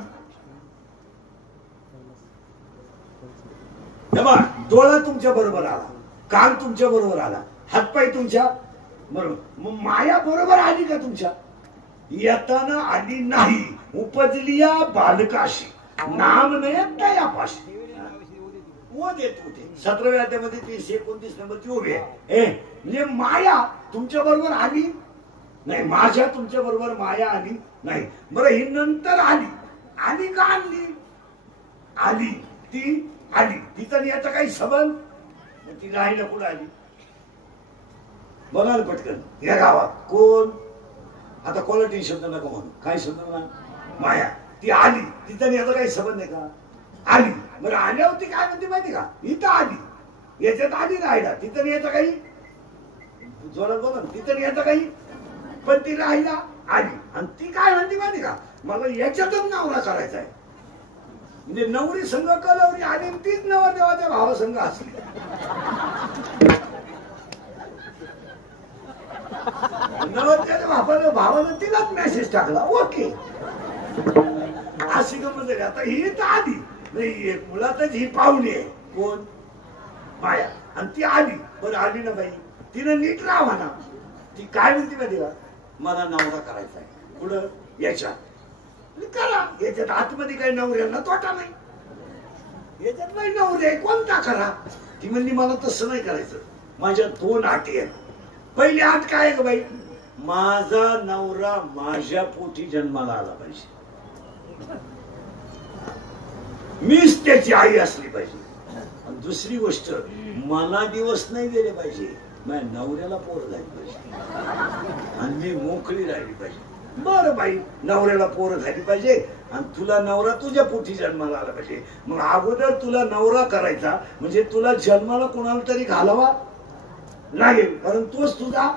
डोळा तुमच्या बरोबर आला, कान तुमच्या बरोबर आला, हातपाय तुमच्या बरोबर. मग माया बरोबर आली का तुमच्या? येताना आली नाही. उपजलिया बालकाशी नाम नयत यापाशी. वो देत होते 17व्या अध्यायामध्ये 329 नंबरची उभी आहे. म्हणजे माया तुमच्या बरोबर आली नाही, माझ्या तुमच्या बरोबर माया आली नाही. बरं, ही नंतर आली. आली का आणली? आली, ती आली. तिचा याचा काही संबंध? ती राहायला कुठं आली? बघा पटकन. या गावात कोण? आता कोलाटी शब्द नको म्हणून, काय शब्द ना? माया. ती आली, तिचा याचा काही संबंध आहे का? आली. बरं, आल्यावरती काय म्हणते माहिती का? इथं आली, याच्यात आली राहायला. तिथं याचा काही जोरात बोला, तिथं याचा काही. पण ती राहायला आली. आणि ती काय म्हणते माहिती का? मला याच्यातच नवरा करायचा आहे. म्हणजे नवरी संघ कलवरी आली, तीच नवरदेवाच्या भावासंघ असली. नवरदेवाच्या भावानं तिलाच मेसेज टाकला, ओके. अशी गमत झाली. आता ही तर आली नाही, मुलातच ही पाहुणी आहे. कोण? माया. आणि ती आली. बरं, आली ना बाई, तिनं नीट राहा ना. ती काय म्हणते माहिती का? मला नवरा करायचा आहे. पुढं याच्यात करा. याच्यात आतमध्ये काही नवऱ्यांना तोटा नाही, याच्यात नाही नवरे कोणता करा. ती म्हणली मला तसं नाही करायचं. माझ्या 2 अटी आहेत. पहिली अट काय आहे ग बाई? माझा नवरा माझ्या पोटी जन्माला आला पाहिजे, मीच त्याची आई असली पाहिजे. आणि दुसरी गोष्ट, मला दिवस नाही गेले पाहिजे, माझ्या नवऱ्याला पोर झाली पाहिजे आणि मी मोकळी राहिली पाहिजे. बरं बाई, नवऱ्याला पोर झाली पाहिजे आणि तुला नवरा तुझ्या पोटी जन्माला आला पाहिजे. मग अगोदर तुला नवरा करायचा म्हणजे तुला जन्माला कोणाला तरी घालावा लागेल, कारण तोच तुझा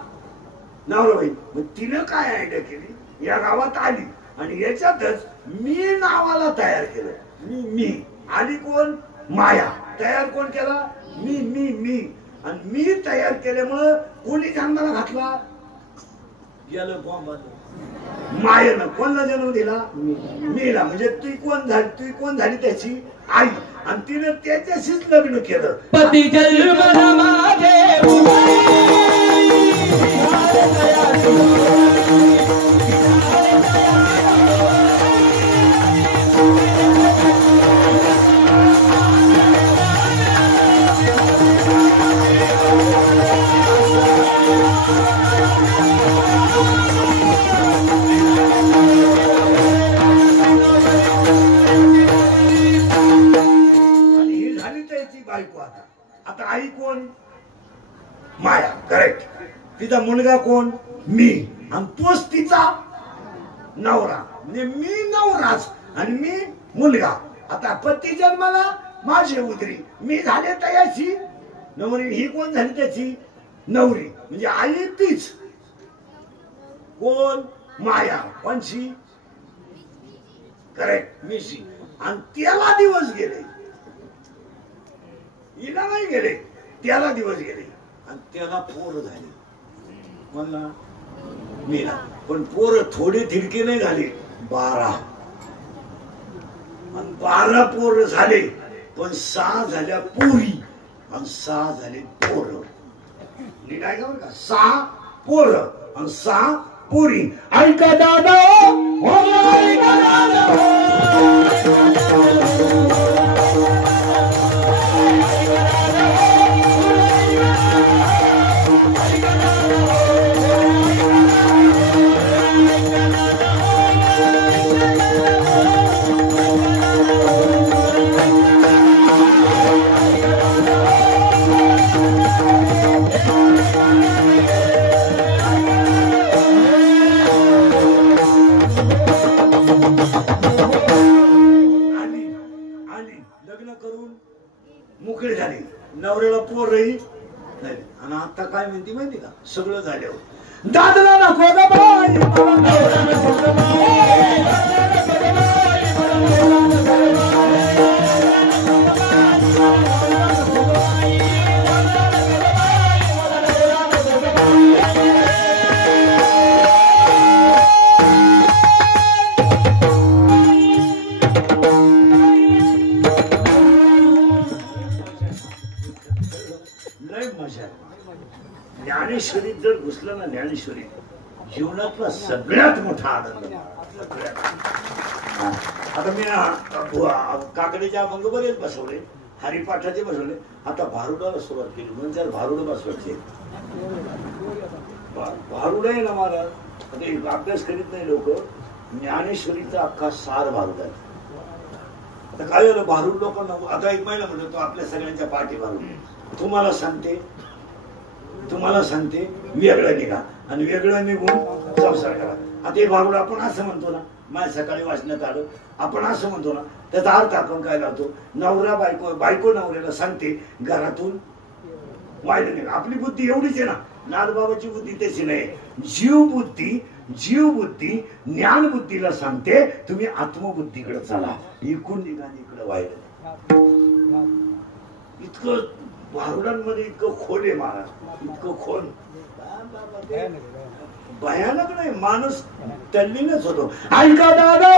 नवरा होईल. मग तिनं काय आयडिया केली? या गावात आली आणि याच्यातच मी नावाला तयार केलं. मी आली कोण? माया. तयार कोण केला? मी. आणि मी तयार केल्यामुळं कोणी जन्माला घातला? गेलं बॉम्बाला. मायेनं कोणला जन्म दिला? मीला. म्हणजे तू कोण झाली? त्याची आई. आणि तिनं त्याच्याशीच लग्न केलं. पती जन्म आता आई कोण? माया. करेक्ट. तिचा मुलगा कोण? मी. आणि तोच तिचा नवरा. म्हणजे मी नवराच आणि मी मुलगा. आता पती जन्माला माझी उदरी, मी झाले त्याची नवरी. ही कोण झाली? त्याची नवरी. म्हणजे आई तीच. कोण? माया. कोणची? करेक्ट, मीशी. आणि त्याला दिवस गेले, हिला नाही गेले, त्याला दिवस गेले. आणि त्याला पोर झाली. म्हणला मीला. पण पोर थोडी थिडकी नाही झाली, 12. आणि 12 पोर झाले, पण 6 झाल्या पोरी आणि 6 झाले पोर. काय का बरं का? 6 पोर आणि 6 पोरी. ऐका दादा, ऐका दादा. आता काय म्हणते माहिती का, सगळं झाल्यावर दादला नको ग बाई मला नवरा नको ग बाई, ज्ञानेश्वरीत जर घुसलं ना, ज्ञानेश्वरीत जीवनातला सगळ्यात मोठा आनंद. आता मी काकडीच्या अभंग बरेच बसवले, हरिपाठाचे बसवले, आता भारुडाला सुरुवात केली. म्हणजे भारुड बसवायचे. भारुड आहे ना महाराज, आता अभ्यास करीत नाही लोक, ज्ञानेश्वरीचा अख्खा सार भारुड आहे. आता काय झालं, भारुड लोकांना आता एक महिना म्हणतो तो आपल्या सगळ्यांच्या पाठी भारुड. तुम्हाला सांगते वेगळं निघा आणि वेगळं निघून संसार करा. आता हे भारुड आपण असं म्हणतो ना, माझ्या सकाळी वाचण्यात आलं, आपण असं म्हणतो ना, त्याचा अर्थ आपण काय लावतो, नवरा बायको नवऱ्याला सांगते घरातून व्हायला निघा. आपली बुद्धी एवढीच आहे ना, नाथबाबाची बुद्धी तशी नाही. जीव बुद्धी ज्ञान बुद्धीला सांगते तुम्ही आत्मबुद्धीकडे चला, इकडून निघा इकडे व्हायला. इतकं भारुडांमध्ये इतकं खोल आहे महाराज, इतकं खोल, भयानक नाही. माणूस तल्लीनच होतो. ऐका दादा,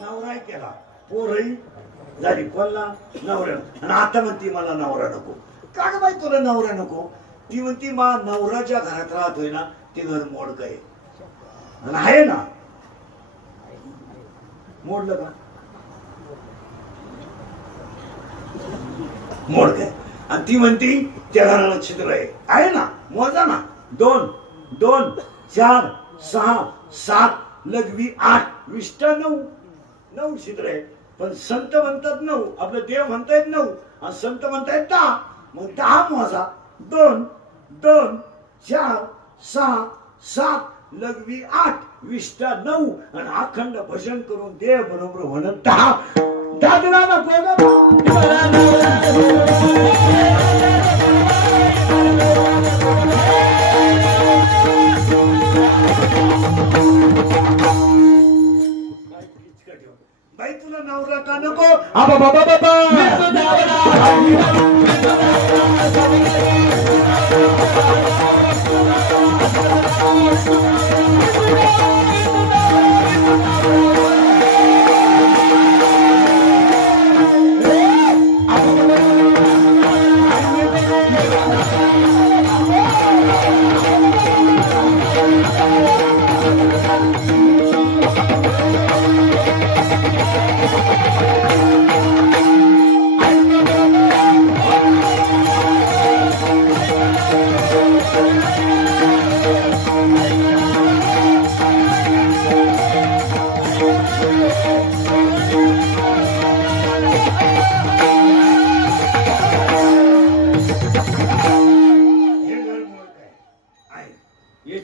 नवरा केला, पोरही झाली, पडला नवरा, आणि आता म्हणते मला नवरा नको. का ग बाई तुला नवरा नको? ती म्हणती मा नवराच्या घरात राहतोय ना, ते घर मोडक आहे. आहे ना, मोडलं का? मोडक आहे. आणि ती म्हणती त्या घराला छिद्र आहे ना, मोजा ना, 2 2 4 6 7 लघवी 8 विष्टा 9 छिद्र आहे. पण संत म्हणतात 9, आपलं देव म्हणतायत 9 आणि संत म्हणतायत 10. मग 10 मोजा, 2 2 4 6 7 लघवी 8 विष्टा 9 आणि अखंड भजन करून देव बरोबर म्हणत 10. दादला नको बाई तुला नवरा का नको?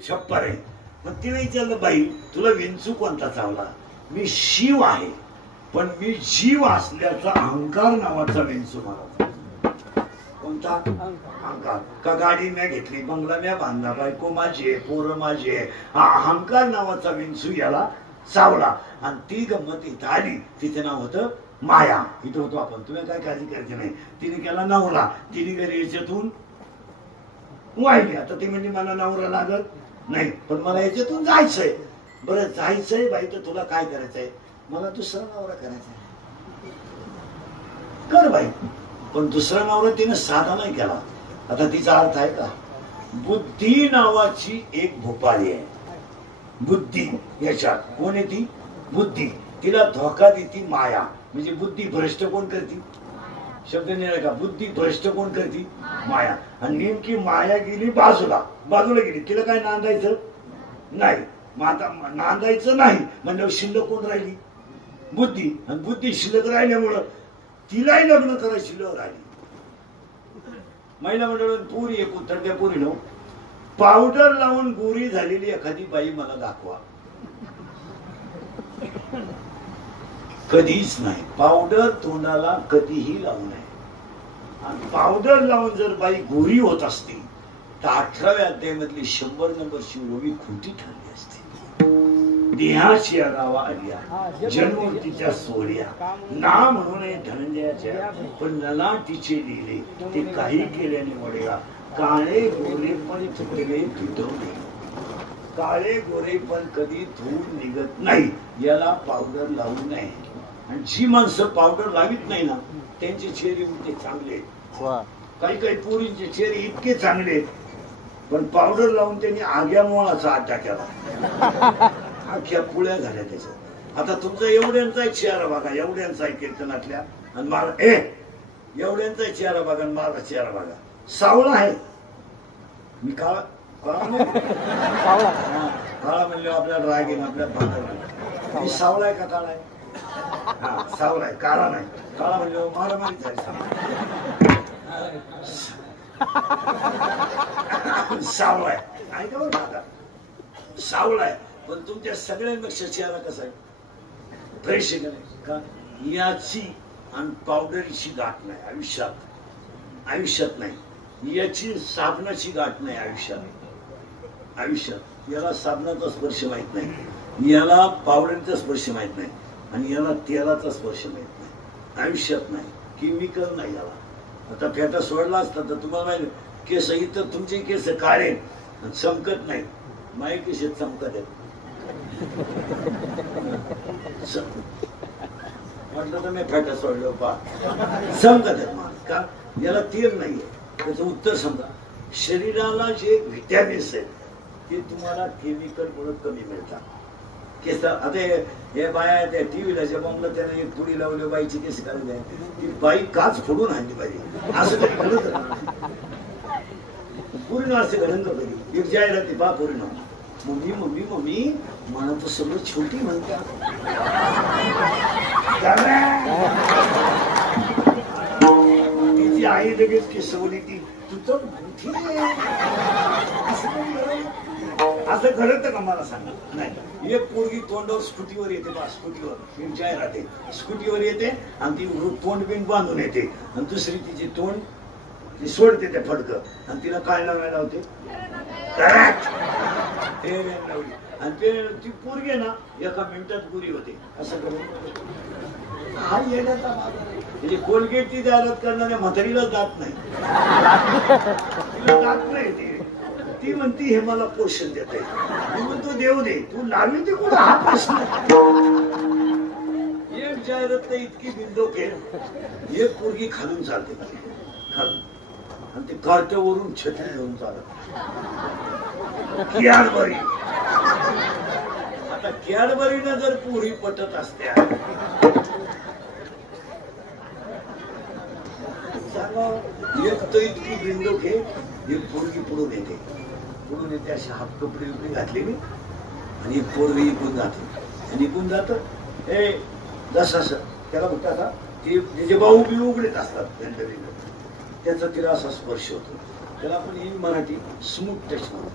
छप्पर आहे. मग तिने विचारलं बाई तुला विंचू कोणता चावला? मी शिव आहे, पण मी जीव असल्याचा अहंकार नावाचा विंचू मला. कोणता अहंकार? का गाडी म्या घेतली, बंगला म्या बांधला, बायको माझी आहे, पोरं माझी आहे, हा अहंकार नावाचा विंचू याला चावला. आणि ती गंमत इथं आली, तिथे नाव होतं माया. इथं होतो आपण, तुम्ही काय काळजी करायची नाही. तिने केला नवरा, तिने घरी याच्यातून वाहिली. आता ती म्हणजे मला नवरा लागत नाही, पण मला याच्यातून जायचंय. बरं जायचंय बाई, तर तुला काय करायचंय? मला दुसरा नवरा करायचा. कर बाई, पण दुसरा नवरा तिने साधा नाही केला. आता तिचा अर्थ आहे का? बुद्धी नावाची एक भोपाळी आहे. बुद्धी याच्यात कोण आहे? ती बुद्धी. तिला धोका देती माया. म्हणजे बुद्धी भ्रष्ट कोण करती? शब्द नाही का? बुद्धी भ्रष्ट कोण करती? माया. आणि नेमकी माया गेली बाजूला गेली. तिला काय नांदायचं नाही. मग आता नांदायचं नाही म्हणजे शिल्लक कोण राहिली? बुद्धी. आणि बुद्धी शिल्लक राहिल्यामुळं तिलाही लग्न करायची शिल्लक राहिली. महिला मंडळ पुरी एक उत्तर त्या पुरी नो पावडर लावून गोरी झालेली एखादी बाई मला दाखवा. कधीच नाही. पावडर तोंडाला कधीही लावू नये. आणि पावडर लावून जर बाई गोरी होत असती तर 18व्या अध्यायामधली 100 नंबरची ओवी खोटी ठरली असती. देहाची गावा आलिया जन्मतीच्या सोहळ्या ना म्हणून धनंजयाच्या पण ललाटीचे लिहिले ते काही केल्याने वडेला काळे गोरे पण तुटले तुटवले. काळे गोरे पण कधी धूळ निघत नाही. याला पावडर लावू नये. आणि जी माणसं पावडर लावित नाही ना त्यांचे चेहरे उलटे चांगले. काही काही पोरींचे चेहरे इतके चांगले पण पावडर लावून त्यांनी आग्या मोळाचा अड्डा केला. अख्ख्या पुळ्या झाल्या त्याच्यात. आता तुमचा एवढ्यांचा चेहरा बघा, एवढ्यांचा कीर्तनातल्या आणि मला एवढ्यांचा चेहरा बघा आणि माझा चेहरा बघा. सावळा आहे मी. काळा काळा म्हणले आपल्याला राग येईल, आपल्या भांडण. मी सावळा आहे का काळा आहे? हा सावळा आहे, काळा नाही. काळा म्हणले मारामारी झाली. सावळा आहे ऐका बरं दादा, सावळा आहे पण तुमच्या सगळ्यांपेक्षा चेहरा कसा आहे? फ्रेश आहे का नाही? का याची आणि पावडरची गाठ नाही आयुष्यात. आयुष्यात नाही. याची साबणाची गाठ नाही आयुष्यात. आयुष्यात याला साबणाचा स्पर्श माहित नाही, याला पावडरचा स्पर्श माहित नाही आणि याला तेलाचा स्पर्श माहित नाही. आयुष्यात नाही. केमिकल नाही याला. आता फेटा सोडला असता तर तुम्हाला माहिती केस इथं तुमचे केस काळे चमकत नाही. माय केस चमकत आहेत. म्हटलं तर मी फेटा सोडलो पा चमकत आहेत का? याला तेल नाहीये. त्याचं उत्तर समजा शरीराला जे व्हिटॅमिन्स आहेत ते तुम्हाला केमिकल मुळे कमी मिळतात. केस आता हे बाया त्या टीव्हीला ज्या बॉम्बला त्याने एक पुडी लावली बाईची केस काढून द्या ती बाई काच फोडून आणली पाहिजे. असं तरी घडत पूर्ण असे घडंग कधी एक जाहिराती बा पूर्ण मम्मी मम्मी मम्मी मला तर सगळं छोटी म्हणता. तिची आई लगेच केसवली ती तू तर मोठी आहे. असं घडत का मला सांगा? नाही. एक पोरगी तोंडावर स्कूटीवर येते बा, स्कूटीवर एक जाहिरात आहे, स्कूटीवर येते आणि ती तोंड बिन बांधून येते आणि दुसरी तिची तोंड ती सोडते त्या फडकं आणि तिला काय लावायला होते आणि ते ती पोरगी ना एका मिनिटात पुरी होते. असं करून हा येण्याचा म्हणजे कोलगेटची जाहिरात करणाऱ्या म्हातारीला जात नाही. तिला जात नाही. ती म्हणती हे मला पोषण देत आहे. मी म्हणतो देऊ दे, तू लावली ते कुठं हा प्रश्न. एक जाहिरात इतकी बिंदो केली एक पोरगी खालून चालते खालून आणि ते कार्टवरून छत्री घेऊन चालत. कॅडबरी. आता कॅडबरीनं जर पोरी पटत असत्या एक तर इतकी बिंदो घे एक पोरगी पुढून येते. पुढून येते अशी हाफ कपडे बिपडे घातलेली आणि एक पोरगी इकून जाते आणि इकून जात हे जस असं त्याला बघता आता ते जे भाऊ बी उघडीत असतात गंडरीनं त्याचा तिला असा स्पर्श होतो. त्याला आपण इन मराठी स्मूथ टच म्हणतो.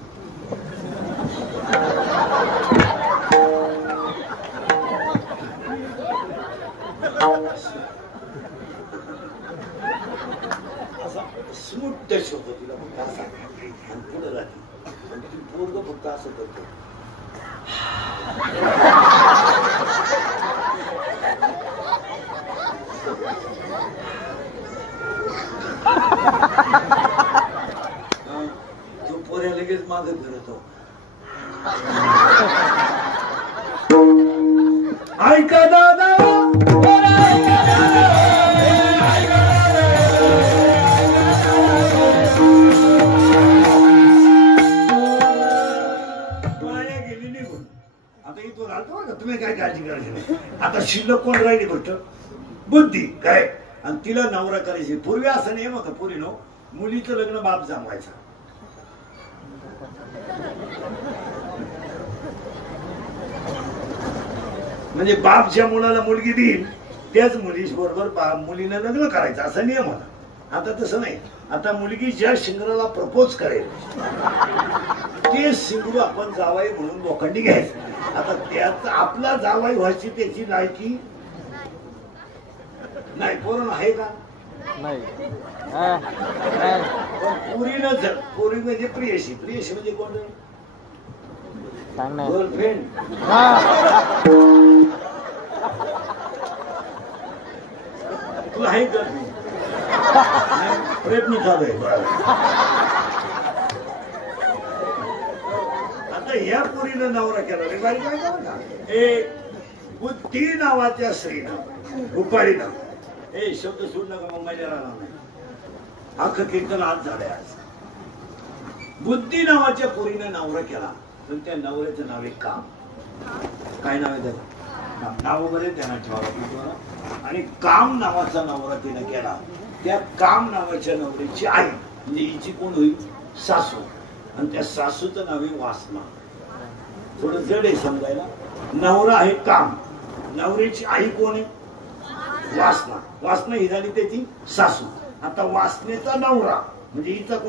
स्मूथ टच होतो तिला फक्त असा आणि पुढे राहते आणि ती पोरग फक्त असं करतो. तो पोऱ्या लगेच मागे फिरतो. ऐका दादा तुम्ही काय काळजी करायची नाही. आता शिल्लक कोण राहिली गोष्ट बुद्धी काय आणि तिला नवरा करायची. पूर्वी असं नाही मग पुरी नो मुलीचं लग्न बाप जमवायचा. म्हणजे बाप ज्या मुलाला मुलगी देईल त्याच मुली बरोबर मुलीनं लग्न करायचं असा नियम होता. आता तसं नाही. आता मुलगी ज्या शिंगराला प्रपोज करेल ते शिंगरू आपण जावाई म्हणून लोखंडी घ्यायचं. आता त्यात आपला जावाई व्हायची त्याची लायकी नाही. पोरण आहे का नाही. पोरी म्हणजे प्रियशी. प्रियशी म्हणजे कोण सांग ना. गर्लफ्रेंड. तुला आहे गर्लफ्रेंड? प्रयत्न चालू आहे. आता ह्या पोरीनं नवरा केला रे बाई. एक बुद्धी नावाच्या स्त्रीनं रुपाळीनं शब्द सोड नका मग माझ्या राहणार नाही. अख्खं कीर्तन आज झालंय. आज बुद्धी नावाच्या पोरीनं नवरा केला पण त्या नवऱ्याचं नाव आहे काम. काय नाव आहे त्याचं? नाव वगैरे त्यांना ठेवावं. आणि काम नावाचा नवरा तिने केला. त्या काम नावाच्या नवऱ्याची आई म्हणजे हिची कोण होईल? सासू. आणि त्या सासूचं नाव आहे वासना. थोडं जड आहे समजायला. नवरा आहे काम, नवऱ्याची आई कोण आहे? वासना. वासना ही झाली त्याची सासू. आता वासनेचा नवरा म्हणजे हिचा कोण?